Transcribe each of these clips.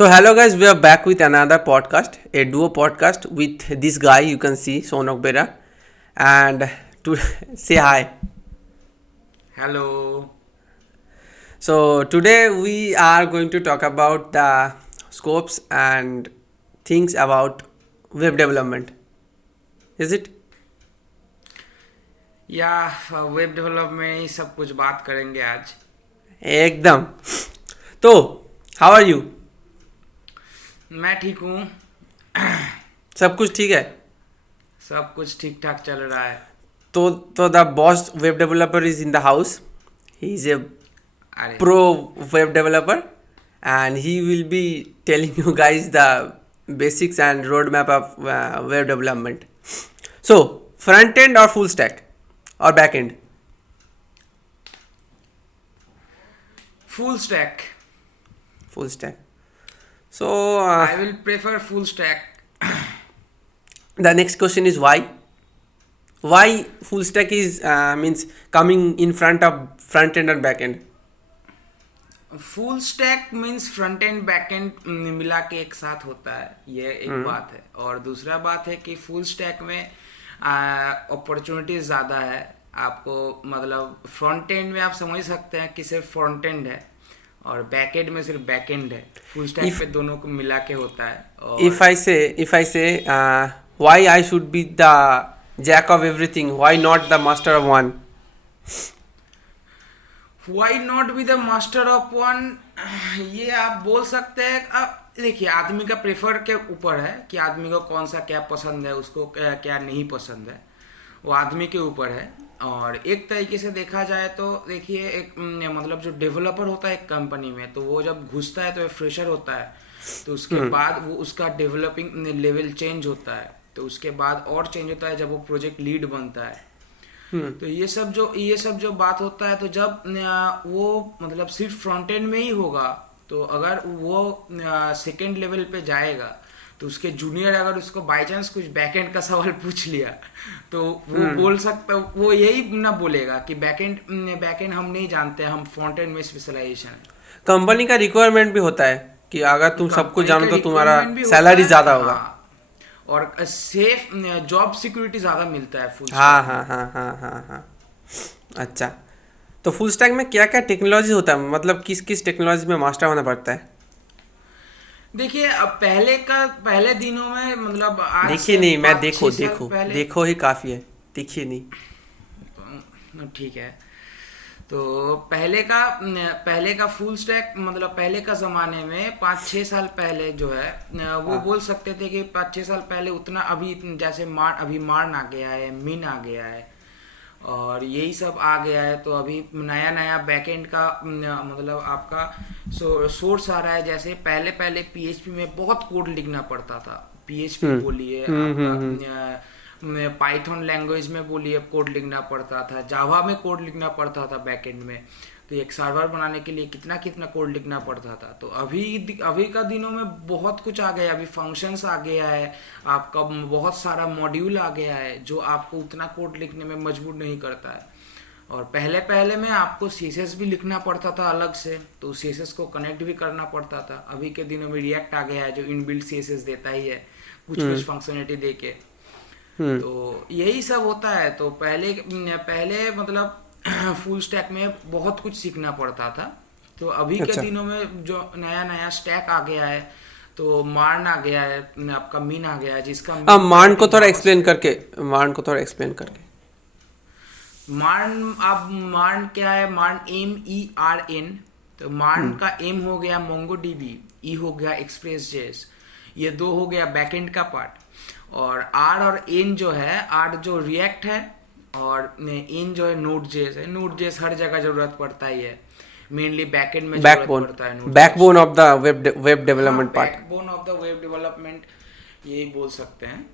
So hello guys, we are back with another podcast, a duo podcast with this guy you can see, Sonok Bera, and to say hi. Hello. So today we are going to talk about the scopes and things about web development. Is it? या web development ही सब कुछ बात करेंगे आज। एकदम। तो how are you? मैं ठीक हूँ। सब कुछ ठीक है? सब कुछ ठीक ठाक चल रहा है। तो the boss web developer is in the house. He is a अरे pro web developer, and he will be telling you guys the basics and roadmap of web development. So front end or full stack or back end? Full stack. Full stack. So I will prefer full stack. the next question is why full stack is means coming in front of front end and back end. Full stack means front end back and मिला के एक साथ होता है, ये एक बात है। और दूसरा बात है कि फुल स्टैक में अपॉर्चुनिटीज ज़्यादा है आपको। मतलब फ्रंट एंड में आप समझ सकते हैं कि सिर्फ फ्रंट एंड है और बैक एंड में सिर्फ बैक एंड है। फुल स्टैक पे दोनों को मिला के होता है। और If I say why I should be the jack of everything, why not the master of one? Why not be the master of one, ये आप बोल सकते हैं। अब देखिए, आदमी का प्रेफर के ऊपर है कि आदमी को कौन सा क्या पसंद है, उसको क्या नहीं पसंद है, वो आदमी के ऊपर है। और एक तरीके से देखा जाए तो देखिए, एक मतलब जो डेवलपर होता है एक कंपनी में, तो वो जब घुसता है तो फ्रेशर होता है, तो उसके बाद वो उसका डेवलपिंग लेवल चेंज होता है, तो उसके बाद और चेंज होता है जब वो प्रोजेक्ट लीड बनता है। तो ये सब जो बात होता है, तो जब वो मतलब सिर्फ फ्रंट एंड में ही होगा, तो अगर वो सेकेंड लेवल पे जाएगा तो उसके जूनियर अगर उसको बाय चांस कुछ बैक एंड का सवाल पूछ लिया, तो वो बोल सकता, वो यही ना बोलेगा कि बैक एंड हम नहीं जानते, हम फ्रंट एंड में स्पेशलाइजेशन है। कंपनी का रिक्वायरमेंट भी होता है कि अगर तुम सब कुछ कंपनी जानो का तो तुम्हारा requirement भी होता सैलरी है, ज़्यादा होगा। हाँ। और सेफ जॉब सिक्योरिटी ज़्यादा मिलता है फुल हाँ स्टैक हाँ में। हाँ हाँ हाँ हाँ। अच्छा, तो फुल स्टैक में क्या क्या टेक्नोलॉजी होता है, मतलब किस किस टेक्नोलॉजी में मास्टर होना पड़ता है? देखिए, अब पहले दिनों में, मतलब आज देखिए से नहीं, मैं 5-6 साल देखो पहले। देखो ही काफ़ी है, देखिए नहीं। ठीक है। तो पहले का फुल स्टैक, मतलब पहले का ज़माने में 5-6 साल पहले जो है, वो बोल सकते थे कि 5-6 साल पहले उतना, अभी जैसे अभी मार्न आ गया है, मीन आ गया है और यही सब आ गया है, तो अभी नया नया बैकएंड का मतलब आपका सोर्स आ रहा है। जैसे पहले पीएचपी में बहुत कोड लिखना पड़ता था। पीएचपी बोलिए, आपका पाइथन लैंग्वेज में बोलिए कोड लिखना पड़ता था, जावा में कोड लिखना पड़ता था बैकएंड में। तो एक सर्वर बनाने के लिए कितना कितना कोड लिखना पड़ता था। तो अभी का दिनों में बहुत कुछ आ गया, अभी फंक्शंस आ गया है, आपका बहुत सारा मॉड्यूल आ गया है जो आपको उतना कोड लिखने में मजबूर नहीं करता है। और पहले में आपको सीएसएस भी लिखना पड़ता था अलग से, तो सीएसएस को कनेक्ट भी करना पड़ता था। अभी के दिनों में रिएक्ट आ गया है जो इनबिल्ट सीएसएस देता ही है, कुछ फंक्शनलिटी दे के। तो यही सब होता है। तो पहले मतलब फुल स्टैक में बहुत कुछ सीखना पड़ता था। तो अभी के अच्छा, दिनों में जो नया नया स्टैक आ गया है, तो मार्न आ गया है, आपका मीन आ गया है, जिसका अब मीन मार्न को थोड़ा एक्सप्लेन करके। मार्न क्या है? मार्न MERN। तो मार्न का एम हो गया मोंगो डीबी, ई हो गया एक्सप्रेस जेस, ये दो हो गया बैकएंड का पार्ट। और एन जो है, आर जो रिएक्ट है, और एन जो है नोड जेस है। नोड जेस हर जगह जरूरत पड़ता ही है, मेनली बैकएंड में जरूरत पड़ता है Node. Backbone of the web हाँ, development part. Backbone of the web development, यही बोल सकते हैं।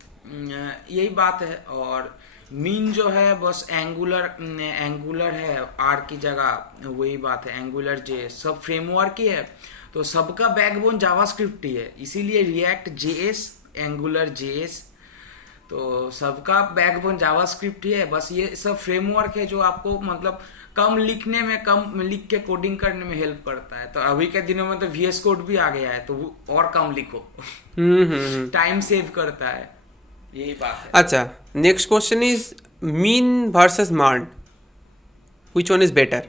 यही बात है। और मीन जो है बस एंगुलर है आर की जगह, वही बात है। एंगुलर जे सब फ्रेमवर्क ही है, तो सबका बैकबोन जावास्क्रिप्ट ही है, इसीलिए रिएक्ट जेएस, एंगुलर जेएस, तो सबका बैकबोन जावास्क्रिप्ट ही है। बस ये सब फ्रेमवर्क है जो आपको मतलब कम लिखने में, कम लिख के कोडिंग करने में हेल्प करता है। तो अभी के दिनों में तो VS कोड भी आ गया है, तो वो और कम लिखो। टाइम सेव करता है, यही बात है। अच्छा, next question is MEAN versus MERN, which one is better?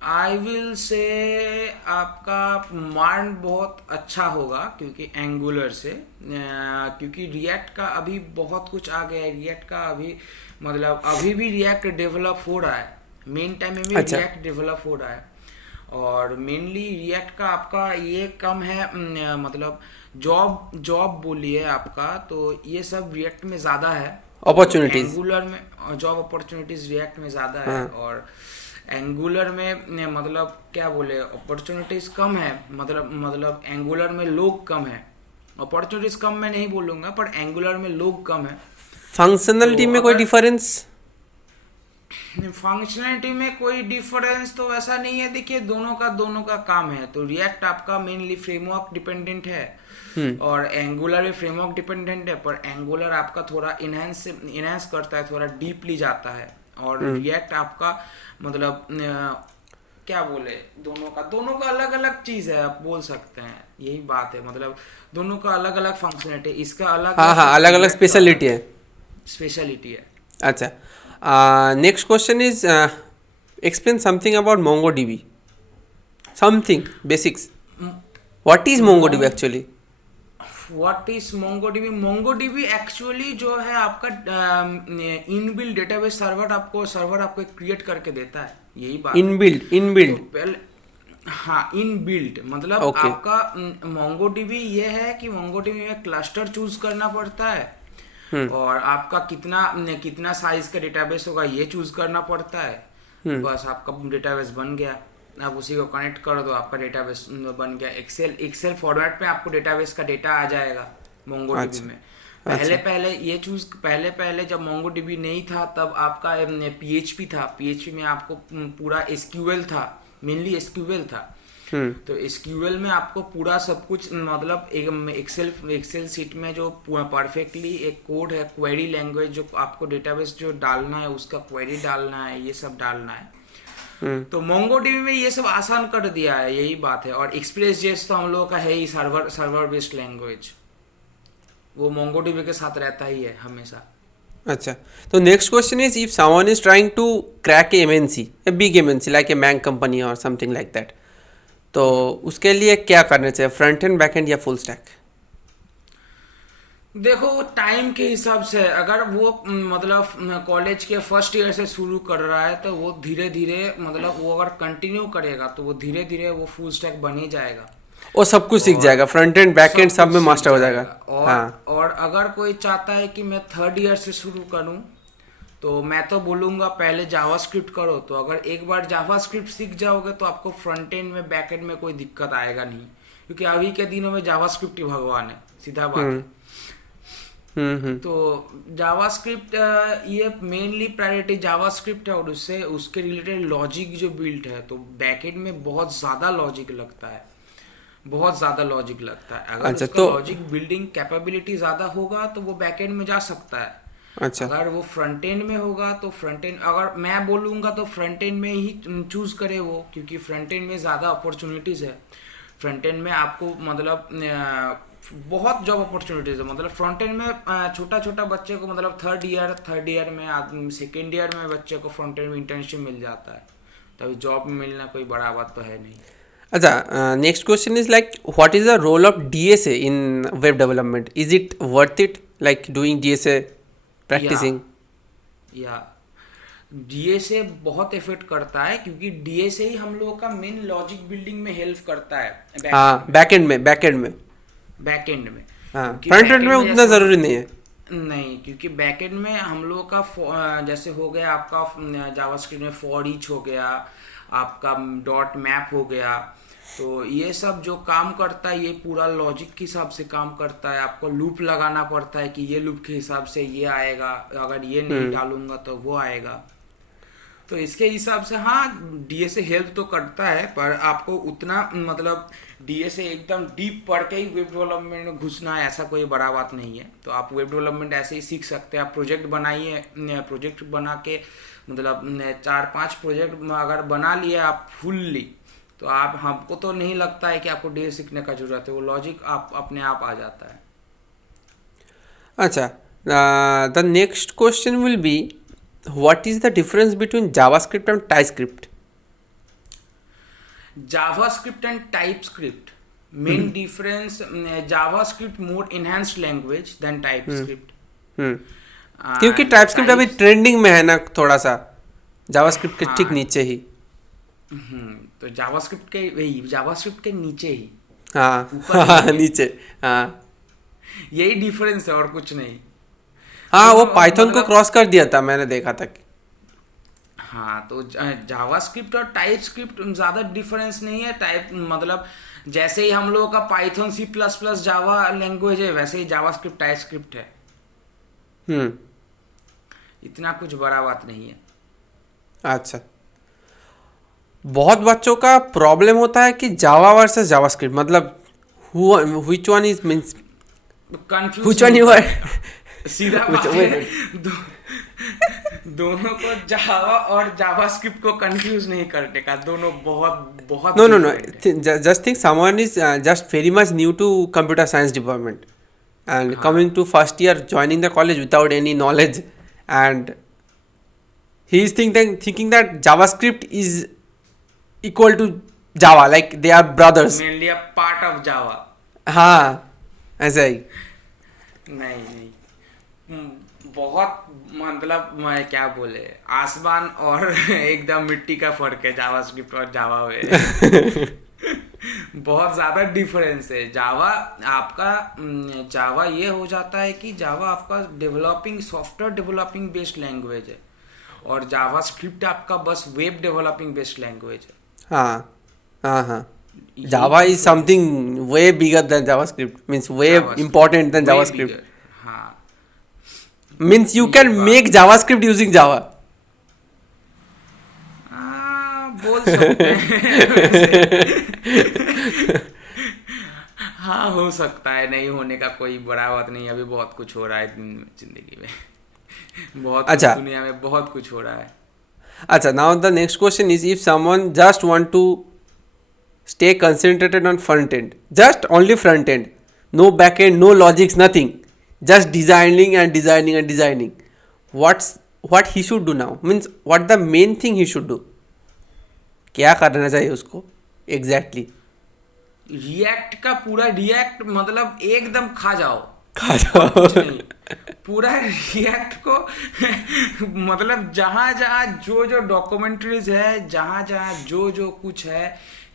I will say आपका मार्न बहुत अच्छा होगा, क्योंकि एंगुलर से, क्योंकि रिएक्ट का अभी बहुत कुछ आ गया है। रिएक्ट का अभी मतलब अभी भी रिएक्ट डेवलप हो रहा है, मेन टाइम में भी अच्छा। रिएक्ट डेवलप हो रहा है। और मेनली रिएक्ट का आपका ये कम है, मतलब जॉब जॉब बोलिए आपका, तो ये सब रिएक्ट में ज़्यादा है। अपॉर्चुनिटीज, एंगुलर में जॉब अपॉर्चुनिटीज रिएक्ट में ज़्यादा है, हाँ। और एंगुलर में मतलब क्या बोले, अपॉर्चुनिटीज कम है। मतलब एंगुलर में लोग कम है, अपॉर्चुनिटीज कम मैं नहीं बोलूँगा, पर एंगुलर में लोग कम है। फंक्शनलिटी तो में कोई अगर डिफरेंस? फंक्शनैलिटी में कोई डिफरेंस तो ऐसा नहीं है। देखिए, दोनों का काम है। तो रिएक्ट आपका मेनली फ्रेमवर्क डिपेंडेंट है, और एंगुलर भी फ्रेमवर्क डिपेंडेंट है, पर एंगुलर आपका थोड़ा इनहेंस करता है, थोड़ा डीपली जाता है। और रिएक्ट आपका मतलब क्या बोले, दोनों का अलग अलग चीज है, आप बोल सकते हैं, यही बात है। मतलब दोनों का अलग अलग फंक्शनलिटी, इसका अलग हाँ हाँ, अलग अलग स्पेशलिटी है। स्पेशलिटी है। अच्छा, next question is explain something about MongoDB, something basics. What is MongoDB actually? What is MongoDB? MongoDB actually जो है आपका इनबिल्ट डेटाबेस सर्वर आपको क्रिएट करके देता है, यही बात है। इनबिल्ट तो पहले, हाँ, इनबिल्ट मतलब Okay. आपका MongoDB ये है कि MongoDB में क्लस्टर चूज करना पड़ता है, और आपका कितना साइज का डेटाबेस होगा ये चूज करना पड़ता है। बस आपका डेटाबेस बन गया, आप उसी को कनेक्ट कर दो, आपका डेटाबेस बन गया। एक्सेल फॉर्मेट में आपको डेटाबेस का डेटा आ जाएगा MongoDB अच्छा, में। पहले जब MongoDB नहीं था, तब आपका PHP था। PHP में आपको पूरा SQL था, मेनली SQL था। तो SQL में आपको पूरा सब कुछ, मतलब एक एक्सेल सीट में जो परफेक्टली एक कोड है, क्वेरी लैंग्वेज, जो आपको डेटाबेस जो डालना है उसका क्वेरी डालना है, ये सब डालना है। तो MongoDB में ये सब आसान कर दिया है, यही बात है। और Express.js तो हम लोगों का है ही सर्वर बेस्ड लैंग्वेज, वो MongoDB के साथ रहता ही है हमेशा। अच्छा, तो next question is if someone is trying to crack a MNC, a big MNC like a MAANG company और समथिंग लाइक दैट, तो उसके लिए क्या करना चाहिए, फ्रंट एंड, बैक एंड या फुल स्टैक? देखो, टाइम के हिसाब से, अगर वो मतलब कॉलेज के फर्स्ट ईयर से शुरू कर रहा है, तो वो धीरे धीरे, मतलब वो अगर कंटिन्यू करेगा तो वो धीरे धीरे वो फुल स्टैक बन ही जाएगा, वो सब कुछ सीख जाएगा, फ्रंट एंड बैक एंड सब में मास्टर हो जाएगा। और अगर कोई चाहता है कि मैं थर्ड ईयर से शुरू करूं, तो मैं तो बोलूंगा पहले जावास्क्रिप्ट करो। तो अगर एक बार जावास्क्रिप्ट सीख जाओगे तो आपको फ्रंट एंड में, बैक एंड में कोई दिक्कत आएगा नहीं, क्योंकि अभी के दिनों में जावास्क्रिप्ट ही भगवान है, सीधा बात है। तो जावास्क्रिप्ट, ये मेनली प्रायोरिटी जावास्क्रिप्ट है, और उसके रिलेटेड लॉजिक जो बिल्ट है, तो बैकएंड में बहुत ज्यादा लॉजिक लगता है, बहुत ज्यादा लॉजिक लगता है। अगर अच्छा, उसका लॉजिक बिल्डिंग कैपेबिलिटी ज्यादा होगा तो वो बैकएंड में जा सकता है। अच्छा, अगर वो फ्रंट एंड में होगा तो फ्रंट एंड, अगर मैं बोलूंगा तो फ्रंट एंड में ही चूज करे वो, क्योंकि फ्रंट एंड में ज्यादा अपॉर्चुनिटीज है। फ्रंट एंड में आपको मतलब बहुत जॉब अपॉर्चुनिटीज है। मतलब फ्रंट एंड में छोटा छोटा बच्चे को, मतलब थर्ड ईयर में, सेकेंड ईयर में बच्चे को फ्रंट एंड में इंटर्नशिप मिल जाता है, तभी जॉब मिलना कोई बड़ा बात तो है नहीं। अच्छा, next question is like what is the role of DSA in web development? Is it worth it, like doing DSA, practicing? या DSA बहुत इफेक्ट करता है, क्योंकि DSA ही हम लोगों का मेन लॉजिक बिल्डिंग में हेल्प करता है। हाँ, बैक एंड में बैक एंड में। हाँ, फ्रंट एंड में उतना ज़रूरी नहीं है। नहीं, क्योंकि बैक एंड में हम लोग का जैसे हो गया आपका जावास्क्रिप्ट में फॉर ईच हो गया, आपका डॉट मैप हो गया, तो ये सब जो काम करता है ये पूरा लॉजिक के हिसाब से काम करता है। आपको लूप लगाना पड़ता है कि ये लूप के हिसाब से ये आएगा, अगर ये नहीं डालूंगा तो वो आएगा। तो इसके हिसाब से हाँ, डीएसए हेल्प तो करता है, पर आपको उतना मतलब डीएसए एकदम डीप पढ़ के ही वेब डेवलपमेंट में घुसना है ऐसा कोई बड़ा बात नहीं है। तो आप वेब डेवलपमेंट ऐसे ही सीख सकते हैं। आप प्रोजेक्ट बनाइए, प्रोजेक्ट बना के मतलब 4-5 प्रोजेक्ट अगर बना लिए आप फुल्ली, तो आप, हमको तो नहीं लगता है कि आपको डीएसए सीखने का जरूरत है, वो लॉजिक आप अपने आप आ जाता है। अच्छा, the next question will be, what is the difference between JavaScript and TypeScript? JavaScript and TypeScript, main difference, JavaScript more enhanced language than TypeScript. क्योंकि And TypeScript अभी ट्रेंडिंग में है ना थोड़ा सा, JavaScript के ठीक हाँ, नीचे ही। तो JavaScript के वही, JavaScript के नीचे ही, हाँ ऊपर हाँ नहीं है। नीचे, हाँ यही डिफरेंस है और कुछ नहीं। हाँ, वो दोनों पाइथन को मतलब, क्रॉस कर दिया था, मैंने देखा था कि हाँ, तो जावास्क्रिप्ट और टाइप स्क्रिप्ट ज़्यादा डिफरेंस नहीं है। टाइप मतलब जैसे ही हम लोगों का पाइथन C++ जावा लैंग्वेज है, वैसे ही जावास्क्रिप्ट टाइप स्क्रिप्ट है। हम्म। इतना कुछ बड़ा बात नहीं है। अच्छा, बहुत बच्चों का प्रॉब्लम होता है कि जावा वर्सेस जावास्क्रिप्ट, मतलब which one is means confuse which one नहीं यू आर करना, सीधा बात है। दोनों को जावा और जावास्क्रिप्ट को कंफ्यूज नहीं करने का, दोनों बहुत बहुत No, no, no. different है। Just think someone is just very much new to computer science department and coming हाँ, to first year, joining the college without any knowledge, and he is thinking that JavaScript is equal to Java, like they are brothers. Mainly a part of Java. हाँ, ऐसा ही। नहीं नहीं, बहुत मतलब मैं क्या बोले, आसमान और एकदम मिट्टी का फर्क है जावास्क्रिप्ट और जावा में। बहुत ज्यादा डिफरेंस है। जावा आपका, जावा ये हो जाता है कि जावा आपका developing, software developing based language है, और जावास्क्रिप्ट आपका बस वेब डेवलपिंग बेस्ड लैंग्वेज है। हाँ हाँ हाँ, यही Java is difference something way bigger than JavaScript, means way important than way JavaScript. bigger। हाँ, Means you ये can बात make JavaScript using Java. बोल सकते हैं वैसे। हाँ, हो सकता है, नहीं होने का कोई बड़ा बात नहीं। अभी बहुत कुछ हो रहा है जिंदगी में, बहुत कुछ अच्छा दुनिया में बहुत कुछ हो रहा है। अच्छा, now the next question is, if someone just want to stay concentrated on front end, just only front end, no back end, no logics, nothing, just designing and designing and designing, what he should do now, means what the main thing he should do, क्या करना चाहिए उसको exactly react का पूरा, react मतलब एकदम खा जाओ, खा और कुछ जाओ। नहीं। पूरा रिएक्ट को मतलब जहां जहां जो जो डॉक्यूमेंट्रीज है, जहां जहां जो जो कुछ है,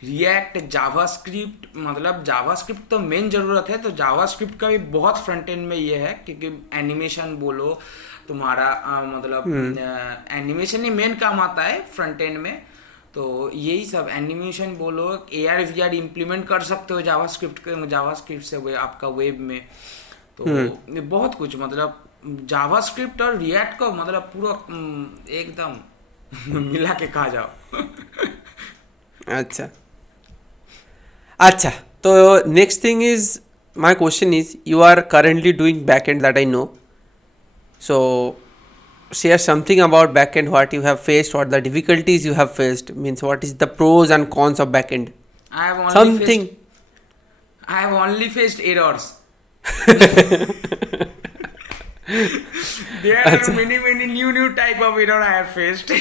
रिएक्ट, जावास्क्रिप्ट, मतलब जावास्क्रिप्ट तो मेन जरूरत है। तो जावास्क्रिप्ट का भी बहुत फ्रंट एंड में ये है, क्योंकि एनिमेशन बोलो तुम्हारा, मतलब एनिमेशन ही मेन काम आता है फ्रंट एंड में। तो यही सब एनिमेशन बोलो, AR VR इम्प्लीमेंट कर सकते हो जावास्क्रिप्ट से आपका वेब में। तो ये बहुत कुछ, मतलब जावास्क्रिप्ट और रिएक्ट को मतलब पूरा एकदम मिला के खा जाओ। अच्छा अच्छा, तो next thing is, my question is, you are currently doing back end that I know, so share something about backend, what you have faced, what the difficulties you have faced, means what is the pros and cons of backend, I have only something. I have only faced errors. There are many new type of error I have faced.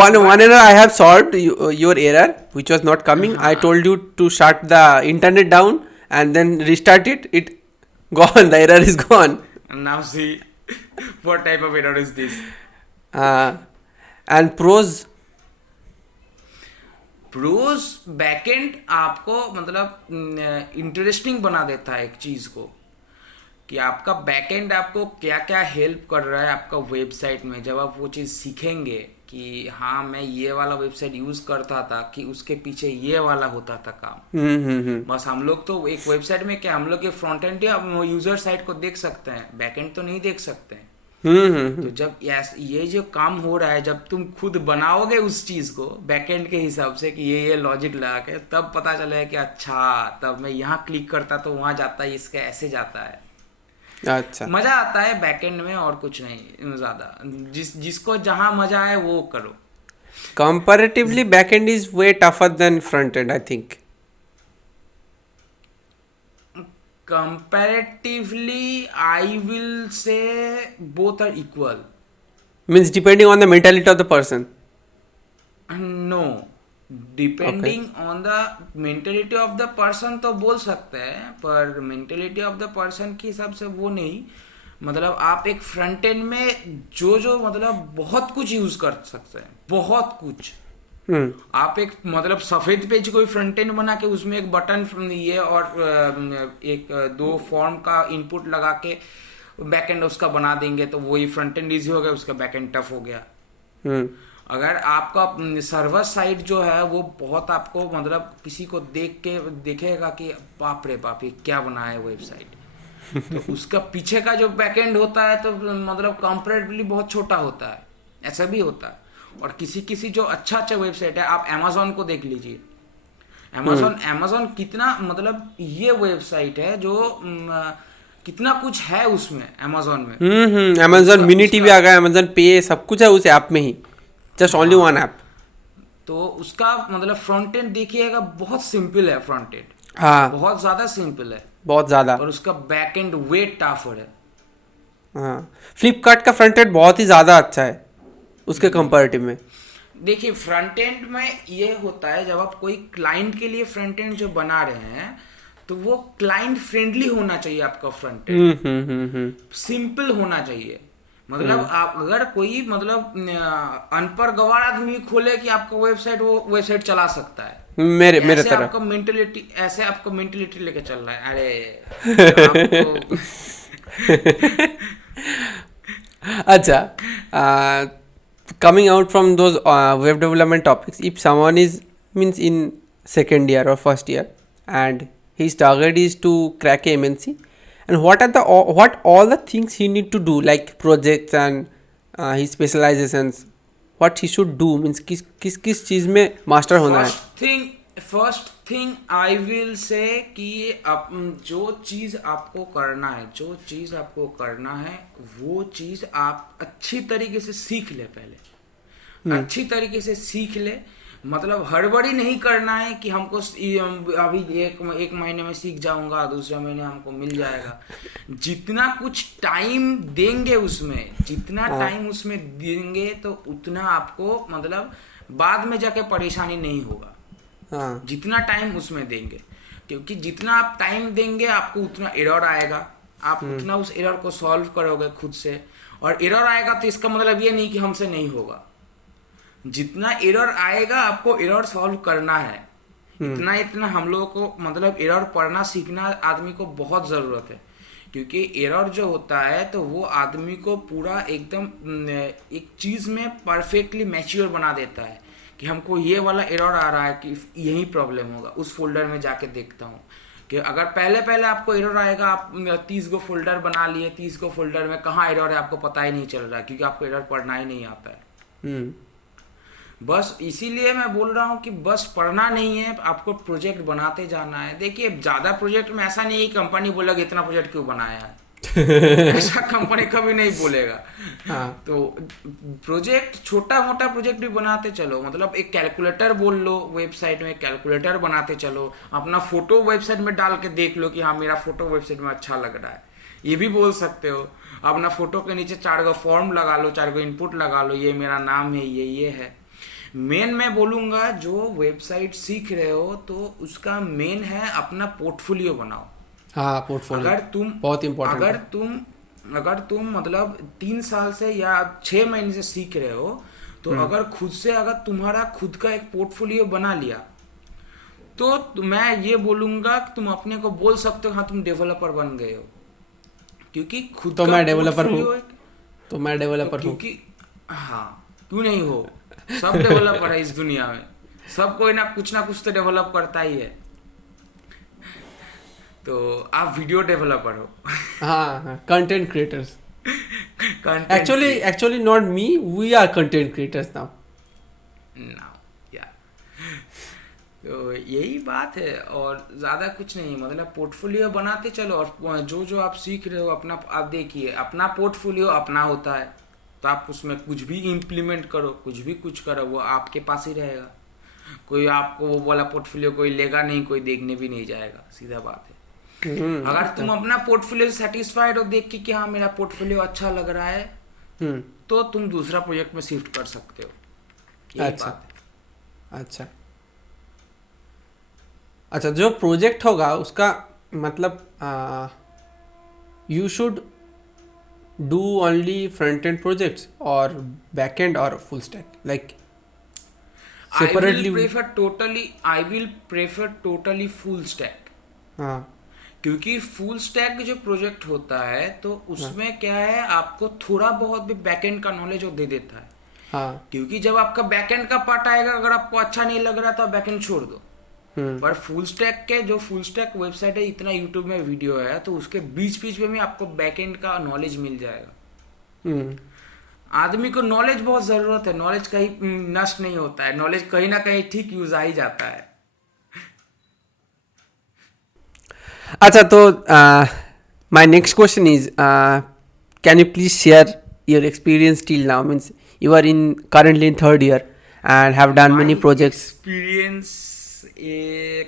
One error I have solved, your error which was not coming. I told you to shut the internet down and then restart it, gone, the error is gone. And now see what type of error is this. And pros backend आपको मतलब interesting बना देता है एक चीज को, कि आपका बैकएंड आपको क्या क्या हेल्प कर रहा है आपका वेबसाइट में। जब आप वो चीज़ सीखेंगे कि हाँ मैं ये वाला वेबसाइट यूज़ करता था, कि उसके पीछे ये वाला होता था काम। बस हम लोग तो एक वेबसाइट में क्या, हम लोग के फ्रंट एंड या यूजर साइट को देख सकते हैं, बैकएंड तो नहीं देख सकते हैं। तो जब ये जो काम हो रहा है, जब तुम खुद बनाओगे उस चीज को बैकएंड के हिसाब से कि ये लॉजिक लगा के, तब पता चला है कि अच्छा, तब मैं यहाँ क्लिक करता तो वहां जाता है, इसका ऐसे जाता है। अच्छा, मजा आता है बैकएंड में, और कुछ नहीं ज्यादा। जिसको जहां मजा आए वो करो। comparatively backend is way tougher than front end, I think. Comparatively, I will say both are equal. Means depending on the mentality of the person. No, depending on the mentality of the person तो बोल सकते हैं, पर mentality of the person के हिसाब से वो नहीं। मतलब आप एक फ्रंट एंड में जो मतलब बहुत कुछ यूज कर सकते हैं, बहुत कुछ। आप एक मतलब सफेद पेज कोई फ्रंट एंड बना के उसमें एक बटन ये और एक दो फॉर्म का इनपुट लगा के बैक एंड उसका बना देंगे, तो वही फ्रंट एंड इजी हो गया, उसका बैक एंड टफ हो गया। अगर आपका सर्वर साइड जो है वो बहुत आपको मतलब किसी को देख के देखेगा कि बाप रे बाप ये क्या बनाया है वेबसाइट, तो उसका पीछे का जो बैकएंड होता है तो मतलब कंपैरेटिवली बहुत छोटा होता है, ऐसा भी होता है। और किसी जो अच्छा वेबसाइट है, आप अमेज़न को देख लीजिए। अमेज़न कितना मतलब ये वेबसाइट है जो कितना कुछ है उसमें अमेज़न में। अमेज़न मिनी टीवी आ गया, अमेज़न पे, सब कुछ है उस ऐप में ही, जस्ट ओनली वन ऐप। तो उसका मतलब फ्रंट एंड देखिएगा, बहुत सिंपल है फ्रंट एंड, हाँ, बहुत ज्यादा सिंपल है, बहुत ज्यादा। और उसका बैक एंड वे टफर है। हाँ, फ्लिपकार्ट का फ्रंट एंड बहुत ही ज्यादा अच्छा है उसके कंपैरेटिव में। देखिए फ्रंट एंड में ये होता है, जब आप कोई क्लाइंट के लिए फ्रंट एंड जो बना रहे हैं तो वो क्लाइंट फ्रेंडली होना चाहिए। आपका फ्रंट एंड सिंपल होना चाहिए। मतलब आप अगर कोई मतलब अनपढ़ गवार आदमी खोले कि आपका वेबसाइट, वो वेबसाइट चला सकता है। मेरे तरह आपका मेंटेलिटी, ऐसे आपको मेंटेलिटी लेके चल रहा है। अरे आपको अच्छा, coming out from those web development topics, if someone is means in second year or first year and his target is to crack a MNC, and what all the things he need to do, like projects and his specializations, what he should do, means किस चीज में master होना है। First thing I will से कि आप जो चीज आपको करना है वो चीज आप अच्छी तरीके से सीख ले। पहले अच्छी तरीके से सीख ले, मतलब हड़बड़ी नहीं करना है कि हमको अभी एक महीने में सीख जाऊंगा, दूसरे महीने हमको मिल जाएगा। जितना कुछ टाइम देंगे उसमें, तो उतना आपको मतलब बाद में जाके परेशानी नहीं होगा। हाँ, जितना टाइम उसमें देंगे, क्योंकि जितना आप टाइम देंगे आपको उतना एरर आएगा, आप उतना उस एरर को सॉल्व करोगे खुद से। और एरर आएगा तो इसका मतलब ये नहीं कि हमसे नहीं होगा। जितना एरर आएगा आपको एरर सॉल्व करना है। इतना हम लोगों को मतलब एरर पढ़ना सीखना आदमी को बहुत जरूरत है, क्योंकि एरर जो होता है तो वो आदमी को पूरा एकदम एक चीज में परफेक्टली मैच्योर बना देता है कि हमको ये वाला एरर आ रहा है कि यही प्रॉब्लम होगा, उस फोल्डर में जाके देखता हूँ। कि अगर पहले आपको एरर आएगा, आप 30 गो फोल्डर बना लिए, 30 गो फोल्डर में कहाँ एरर है आपको पता ही नहीं चल रहा है, क्योंकि आपको एरर पढ़ना ही नहीं आता है। बस इसीलिए मैं बोल रहा हूँ कि बस पढ़ना नहीं है, आपको प्रोजेक्ट बनाते जाना है। देखिए ज्यादा प्रोजेक्ट में ऐसा नहीं है कंपनी बोलेगा इतना प्रोजेक्ट क्यों बनाया है ऐसा कंपनी कभी नहीं बोलेगा। हाँ। तो प्रोजेक्ट छोटा मोटा प्रोजेक्ट भी बनाते चलो, मतलब एक कैलकुलेटर बोल लो, वेबसाइट में कैलकुलेटर बनाते चलो, अपना फोटो वेबसाइट में डाल के देख लो कि हाँ मेरा फोटो वेबसाइट में अच्छा लग रहा है, ये भी बोल सकते हो। अपना फोटो के नीचे 4 गो फॉर्म लगा लो, 4 गो इनपुट लगा लो, ये मेरा नाम है, ये है। मेन मैं बोलूंगा जो वेबसाइट सीख रहे हो तो उसका मेन है अपना पोर्टफोलियो बनाओ। हाँ, पोर्टफोलियो अगर तुम बहुत इंपॉर्टेंट है। अगर तुम मतलब 3 साल से या 6 महीने से सीख रहे हो तो अगर तुम्हारा खुद का एक पोर्टफोलियो बना लिया तो मैं ये बोलूंगा कि तुम अपने को बोल सकते हो हाँ तुम डेवलपर बन गए हो, क्योंकि खुद तो का मैं डेवलपर हूँ, क्योंकि हाँ क्यों नहीं हो, सब डेवलपर है इस दुनिया में, सब कोई ना कुछ तो डेवलप करता ही है। तो आप वीडियो डेवलपर हो। हाँ, content creators. Content Actually, not me. We are content creators now. Now या तो यही बात है और ज़्यादा कुछ नहीं, मतलब पोर्टफोलियो बनाते चलो और जो जो आप सीख रहे हो अपना, आप देखिए अपना पोर्टफोलियो अपना होता है, तो आप उसमें कुछ भी इम्प्लीमेंट करो, कुछ भी कुछ करो, वो आपके पास ही रहेगा। कोई आपको वो वाला पोर्टफोलियो कोई लेगा नहीं, कोई देखने भी नहीं जाएगा, सीधा बात है। अगर तुम अपना पोर्टफोलियो सेटिस्फाइड हो देख के कि हाँ मेरा पोर्टफोलियो अच्छा लग रहा है, तो तुम दूसरा प्रोजेक्ट में शिफ्ट कर सकते हो। यही अच्छा बात है। अच्छा अच्छा, जो प्रोजेक्ट होगा उसका मतलब you should do only front end projects और बैक एंड और full stack, like separately? I will prefer totally full stack, हाँ क्योंकि फुल स्टैक जो प्रोजेक्ट होता है तो उसमें क्या है, आपको थोड़ा बहुत भी बैकएंड का नॉलेज वो दे देता है। हाँ क्योंकि जब आपका बैकएंड का पार्ट आएगा, अगर आपको अच्छा नहीं लग रहा तो आप बैकएंड छोड़ दो। पर फुल स्टैक के जो फुल स्टैक वेबसाइट है, इतना यूट्यूब में वीडियो है, तो उसके बीच बीच में भी आपको बैकएंड का नॉलेज मिल जाएगा। आदमी को नॉलेज बहुत जरूरत है, नॉलेज कहीं नष्ट नहीं होता है, नॉलेज कहीं ना कहीं ठीक यूज आ ही जाता है। अच्छा, तो my next question is, can you please share your experience till now? Means you are in currently in third year and have done many projects. Experience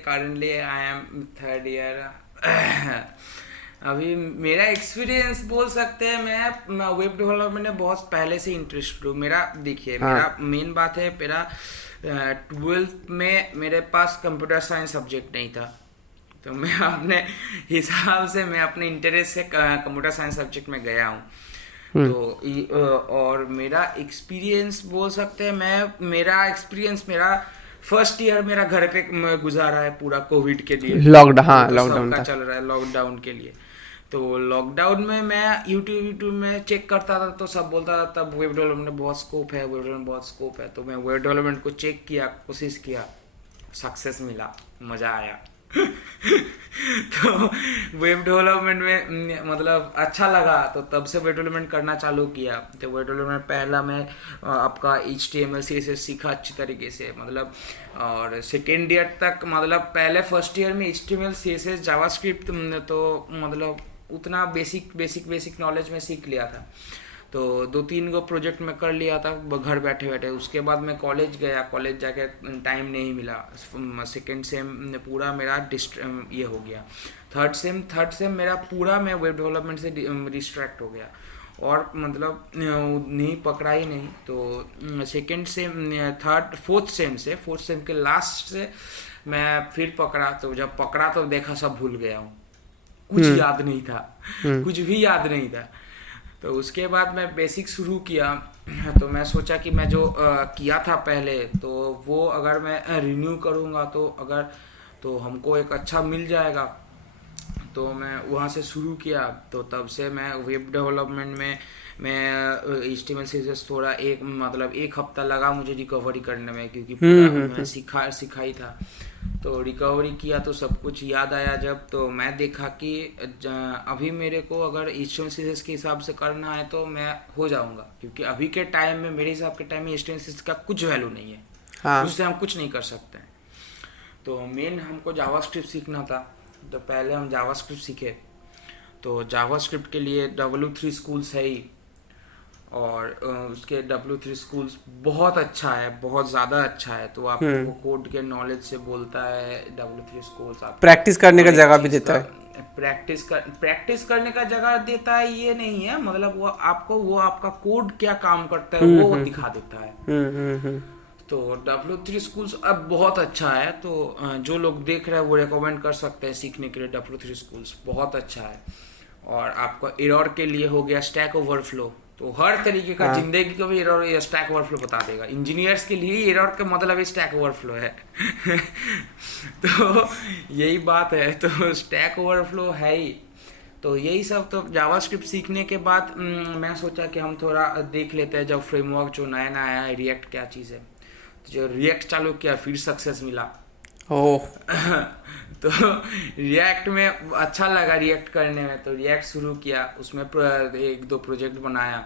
currently I am third year। अभी मेरा experience बोल सकते हैं, मैं web development में बहुत पहले से इंटरेस्टेड हूँ। मेरा देखिए, मेरा मेन बात है, मेरा 12th में मेरे पास कंप्यूटर साइंस सब्जेक्ट नहीं था, तो मैं अपने हिसाब से मैं अपने इंटरेस्ट से कंप्यूटर साइंस सब्जेक्ट में गया हूँ। तो और मेरा एक्सपीरियंस बोल सकते हैं, मेरा फर्स्ट ईयर मेरा घर पे गुजारा है पूरा कोविड के लिए। लॉकडाउन का चल रहा है, लॉकडाउन के लिए। तो लॉकडाउन में मैं यूट्यूब में चेक करता था, तो सब बोलता था तब वेब डेवलपमेंट में बहुत स्कोप है, वेब डेवलपमेंट बहुत स्कोप है। तो मैं वेब डेवलपमेंट को चेक किया, कोशिश किया, सक्सेस मिला, मज़ा आया। तो वेब डेवलपमेंट में मतलब अच्छा लगा, तो तब से वेब डेवलपमेंट करना चालू किया। तो वेब डेवलपमेंट पहला मैं आपका HTML CSS सीखा अच्छी तरीके से, मतलब और सेकेंड ईयर तक, मतलब पहले फर्स्ट ईयर में HTML CSS जावास्क्रिप्ट तो मतलब उतना बेसिक नॉलेज में सीख लिया था। तो 2-3 गो प्रोजेक्ट में कर लिया था घर बैठे बैठे। उसके बाद मैं कॉलेज गया, कॉलेज जाके टाइम नहीं मिला। सेकेंड सेम पूरा मेरा ये हो गया। थर्ड सेम मेरा पूरा मैं वेब डेवलपमेंट से डिस्ट्रैक्ट हो गया और मतलब नहीं पकड़ा ही नहीं। तो सेकेंड सेम फोर्थ सेम के लास्ट से मैं फिर पकड़ा। तो जब पकड़ा तो देखा सब भूल गया हूँ, कुछ याद नहीं था, कुछ भी याद नहीं था। तो उसके बाद मैं बेसिक शुरू किया। तो मैं सोचा कि मैं जो किया था पहले, तो वो अगर मैं रिन्यू करूँगा तो हमको एक अच्छा मिल जाएगा। तो मैं वहाँ से शुरू किया। तो तब से मैं वेब डेवलपमेंट में मैं HTML CSS थोड़ा एक हफ्ता लगा मुझे रिकवरी करने में, क्योंकि पूरा मैं सीखा ही था। तो रिकवरी किया तो सब कुछ याद आया जब, तो मैं देखा कि अभी मेरे को अगर HTML CSS के हिसाब से करना है तो मैं हो जाऊंगा, क्योंकि अभी के टाइम में, मेरे हिसाब के टाइम में HTML CSS का कुछ वैल्यू नहीं है। उससे हम कुछ नहीं कर सकते हैं। तो मेन हमको जावास्क्रिप्ट सीखना था, तो पहले हम जावास्क्रिप्ट सीखे। तो जावास्क्रिप्ट के लिए W3 स्कूल्स है ही, और उसके W3 स्कूल्स बहुत अच्छा है, बहुत ज़्यादा अच्छा है। तो आपको कोड के नॉलेज से बोलता है W3 स्कूल्स। आप प्रैक्टिस करने का जगह भी देता है। प्रैक्टिस करने का जगह देता है, ये नहीं है, मतलब वो आपका कोड क्या काम करता है वो दिखा देता है। तो W3 स्कूल्स अब बहुत अच्छा है। तो जो लोग देख रहे हैं वो रेकमेंड कर सकते हैं सीखने के लिए। W3 स्कूल्स बहुत अच्छा है। और आपका एरर के लिए हो गया स्टैक ओवरफ्लो। तो हर तरीके का जिंदगी को भी एरर या स्टैक ओवरफ्लो बता देगा। इंजीनियर्स के लिए एरर का मतलब ही स्टैक ओवरफ्लो है। तो यही बात है। तो स्टैक ओवरफ्लो है ही। तो यही सब। तो जावास्क्रिप्ट सीखने के बाद मैं सोचा कि हम थोड़ा देख लेते हैं, जब फ्रेमवर्क जो नया आया है, रिएक्ट क्या चीज़ है। तो जो रिएक्ट चालू किया, फिर सक्सेस मिला। तो रिएक्ट में अच्छा लगा रिएक्ट करने में, तो रिएक्ट शुरू किया। उसमें 1-2 प्रोजेक्ट बनाया।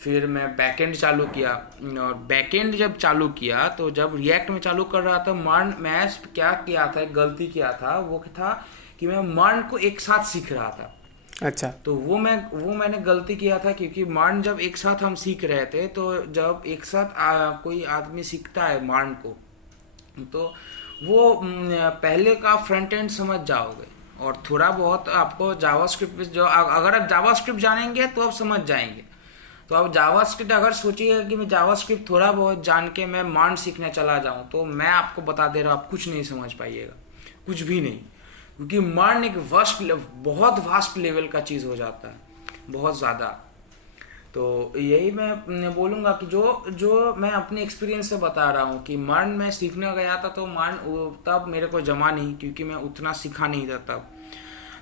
फिर मैं बैकएंड चालू किया। और बैकएंड जब चालू किया तो जब रिएक्ट में चालू कर रहा था मैं क्या किया था, एक गलती किया था, वो था कि मैं मर्न को एक साथ सीख रहा था। अच्छा। तो वो मैंने गलती किया था, क्योंकि मार्न जब एक साथ हम सीख रहे थे, तो जब एक साथ कोई आदमी सीखता है मार्न को, तो वो पहले का फ्रंट एंड समझ जाओगे, और थोड़ा बहुत आपको जावास्क्रिप्ट जो अगर आप जावास्क्रिप्ट जानेंगे तो आप समझ जाएंगे। तो आप जावास्क्रिप्ट अगर सोचिए कि मैं जावास्क्रिप्ट थोड़ा बहुत जान के मैं मार्न सीखने चला जाऊं, तो मैं आपको बता दे रहा हूँ, आप कुछ नहीं समझ पाइएगा, कुछ भी नहीं। क्योंकि मर्न एक बहुत वास्ट लेवल का चीज़ हो जाता है, बहुत ज़्यादा। तो यही मैं बोलूँगा कि जो मैं अपने एक्सपीरियंस से बता रहा हूँ कि मर्न में सीखने गया था, तो मर्न तब मेरे को जमा नहीं, क्योंकि मैं उतना सीखा नहीं था तब।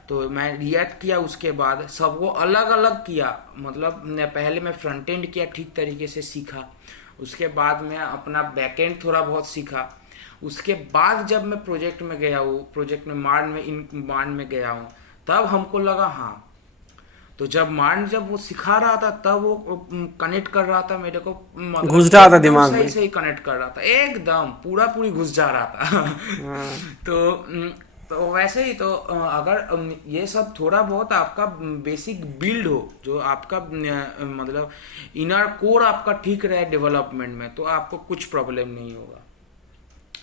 तो मैं रिएक्ट किया, उसके बाद सबको अलग अलग किया। मतलब पहले मैं फ्रंट एंड किया, ठीक तरीके से सीखा। उसके बाद मैं अपना बैक एंड थोड़ा बहुत सीखा। उसके बाद जब मैं प्रोजेक्ट में गया हूँ, प्रोजेक्ट में मार्न में गया हूँ, तब हमको लगा हाँ। तो जब मार्न जब वो सिखा रहा था, तब वो कनेक्ट कर रहा था मेरे को, मतलब घुस रहा था एकदम दिमाग सही में। सही कनेक्ट कर रहा था, एकदम पूरी घुस जा रहा था। हाँ। तो वैसे ही तो अगर ये सब थोड़ा बहुत आपका बेसिक बिल्ड हो, जो आपका मतलब इनर कोर आपका ठीक रहे डेवलपमेंट में, तो आपको कुछ प्रॉब्लम नहीं होगा।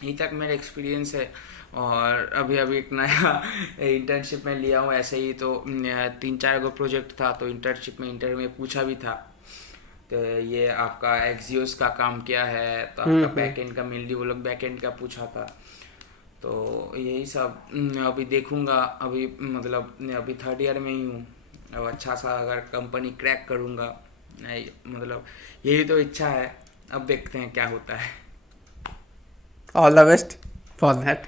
यही तक मेरा एक्सपीरियंस है। और अभी अभी एक नया इंटर्नशिप में लिया हूँ ऐसे ही, तो 3-4 गो प्रोजेक्ट था, तो इंटर्नशिप में इंटरव्यू में पूछा भी था, तो ये आपका एक्सियोस का काम क्या है, तो आपका बैकएंड का मेनली वो लोग बैकएंड का पूछा था। तो यही सब अभी देखूंगा। अभी मतलब अभी 3rd ईयर में ही हूँ। अब अच्छा सा अगर कंपनी क्रैक करूँगा, नहीं मतलब यही तो इच्छा है। अब देखते हैं क्या होता है। All the best for that.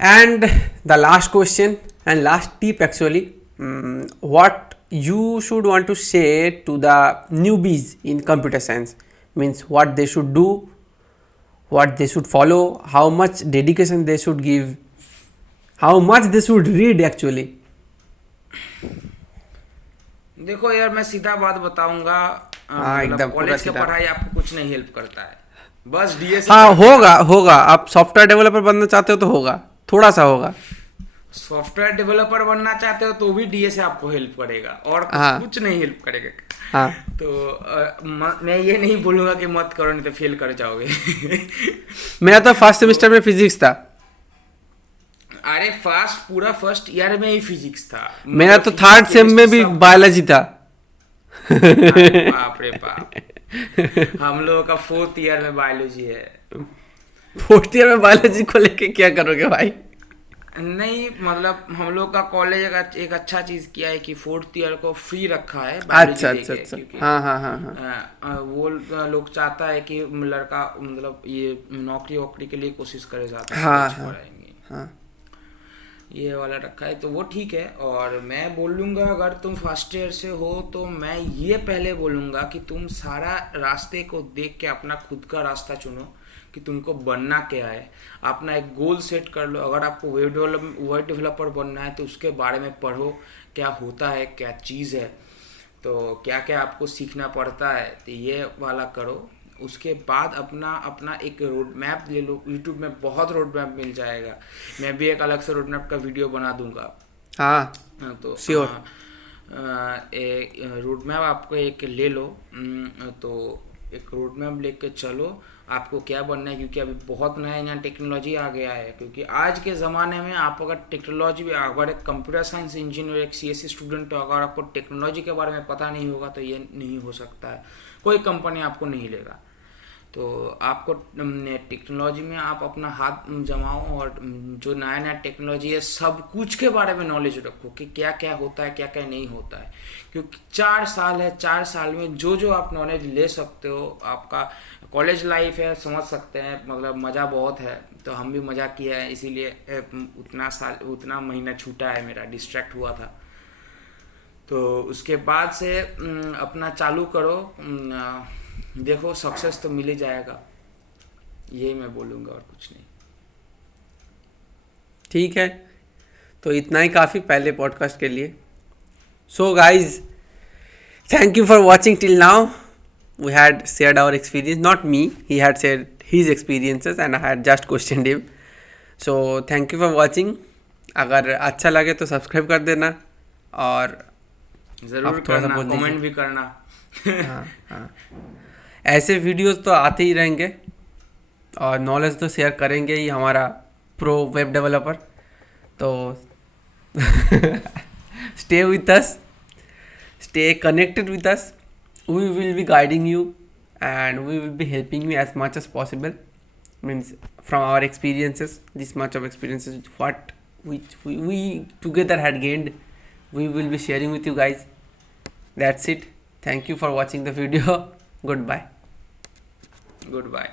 And the last question and last tip actually, what you should want to say to the newbies in computer science, means what they should do, what they should follow, how much dedication they should give, how much they should read actually. देखो यार, मैं सीधा बात बताऊंगा। हाँ, एकदम पूरा college का सीधा। पढ़ाई आपको कुछ नहीं हेल्प करता है, बस डीएस हाँ, होगा आप सॉफ्टवेयर डेवलपर बनना चाहते हो तो होगा, थोड़ा सा होगा। सॉफ्टवेयर डेवलपर बनना चाहते हो तो भी डीएस आपको हेल्प करेगा, और हाँ। कुछ नहीं हेल्प करेगा। हाँ। तो मैं ये नहीं बोलूंगा कि मत करो, नहीं तो फेल कर जाओगे। मेरा तो फर्स्ट सेमेस्टर में फिजिक्स था। अरे पूरा फर्स्ट ईयर में ही फिजिक्स था। मेरा तो 3rd सेम में भी बायोलॉजी था। अरे बाप रे बाप। हम लोगों का 4th ईयर में बायोलॉजी है। 4th ईयर में बायोलॉजी को लेके क्या करोगे भाई? नहीं मतलब हम लोग का कॉलेज एक अच्छा चीज किया है कि 4th ईयर को फ्री रखा है अच्छा biology अच्छा देके, अच्छा। क्योंकि हाँ हाँ हाँ हाँ। वो लोग चाहता है कि लड़का मतलब ये नौकरी वोकरी के लिए कोशिश करे, जाता है हाँ, कुछ हाँ, पढ़ाएंगे, हाँ। ये वाला रखा है, तो वो ठीक है। और मैं बोलूँगा अगर तुम फर्स्ट ईयर से हो, तो मैं ये पहले बोलूँगा कि तुम सारा रास्ते को देख के अपना खुद का रास्ता चुनो कि तुमको बनना क्या है। अपना एक गोल सेट कर लो। अगर आपको वेब डेवलपर बनना है तो उसके बारे में पढ़ो, क्या होता है, क्या चीज़ है, तो क्या क्या आपको सीखना पड़ता है, तो ये वाला करो। उसके बाद अपना एक रोड मैप ले लो। यूट्यूब में बहुत रोड मैप मिल जाएगा। मैं भी एक अलग से रोड मैप का वीडियो बना दूंगा। हाँ, तो श्योर। रोड मैप आपको एक ले लो। तो एक रोड मैप लेके चलो, आपको क्या बनना है, क्योंकि अभी बहुत नया नया टेक्नोलॉजी आ गया है। क्योंकि आज के ज़माने में आप अगर टेक्नोलॉजी भी, अगर एक कंप्यूटर साइंस इंजीनियर, एक सीएससी स्टूडेंट हो, अगर आपको टेक्नोलॉजी के बारे में पता नहीं होगा तो ये नहीं हो सकता है। कोई कंपनी आपको नहीं लेगा। तो आपको टेक्नोलॉजी में आप अपना हाथ जमाओ, और जो नया नया टेक्नोलॉजी है सब कुछ के बारे में नॉलेज रखो कि क्या क्या होता है, क्या क्या नहीं होता है। क्योंकि 4 साल है, 4 साल में जो आप नॉलेज ले सकते हो, आपका कॉलेज लाइफ है, समझ सकते हैं, मतलब मज़ा बहुत है। तो हम भी मज़ा किया है, इसीलिए उतना महीना छूटा है मेरा, डिस्ट्रैक्ट हुआ था। तो उसके बाद से अपना चालू करो, देखो सक्सेस तो मिल ही जाएगा। यही मैं बोलूँगा, और कुछ नहीं। ठीक है, तो इतना ही काफ़ी पहले पॉडकास्ट के लिए। So guys, Thank you for watching till now. We had shared our experience, not me. He had shared his experiences and I had just questioned him. So thank you for watching. अगर अच्छा लगे तो subscribe कर देना और जरूर आप थोड़ा सा करना, बोल दीजिए। कमेंट भी करना। हाँ हाँ, ऐसे वीडियोस तो आते ही रहेंगे और नॉलेज तो शेयर करेंगे ही हमारा प्रो वेब डेवलपर। तो stay with us, stay connected with us. We will be guiding you and we will be helping you as much as possible. Means from our experiences, this much of experiences, what we together had gained, we will be sharing with you guys. That's it. Thank you for watching the video. Goodbye. Goodbye.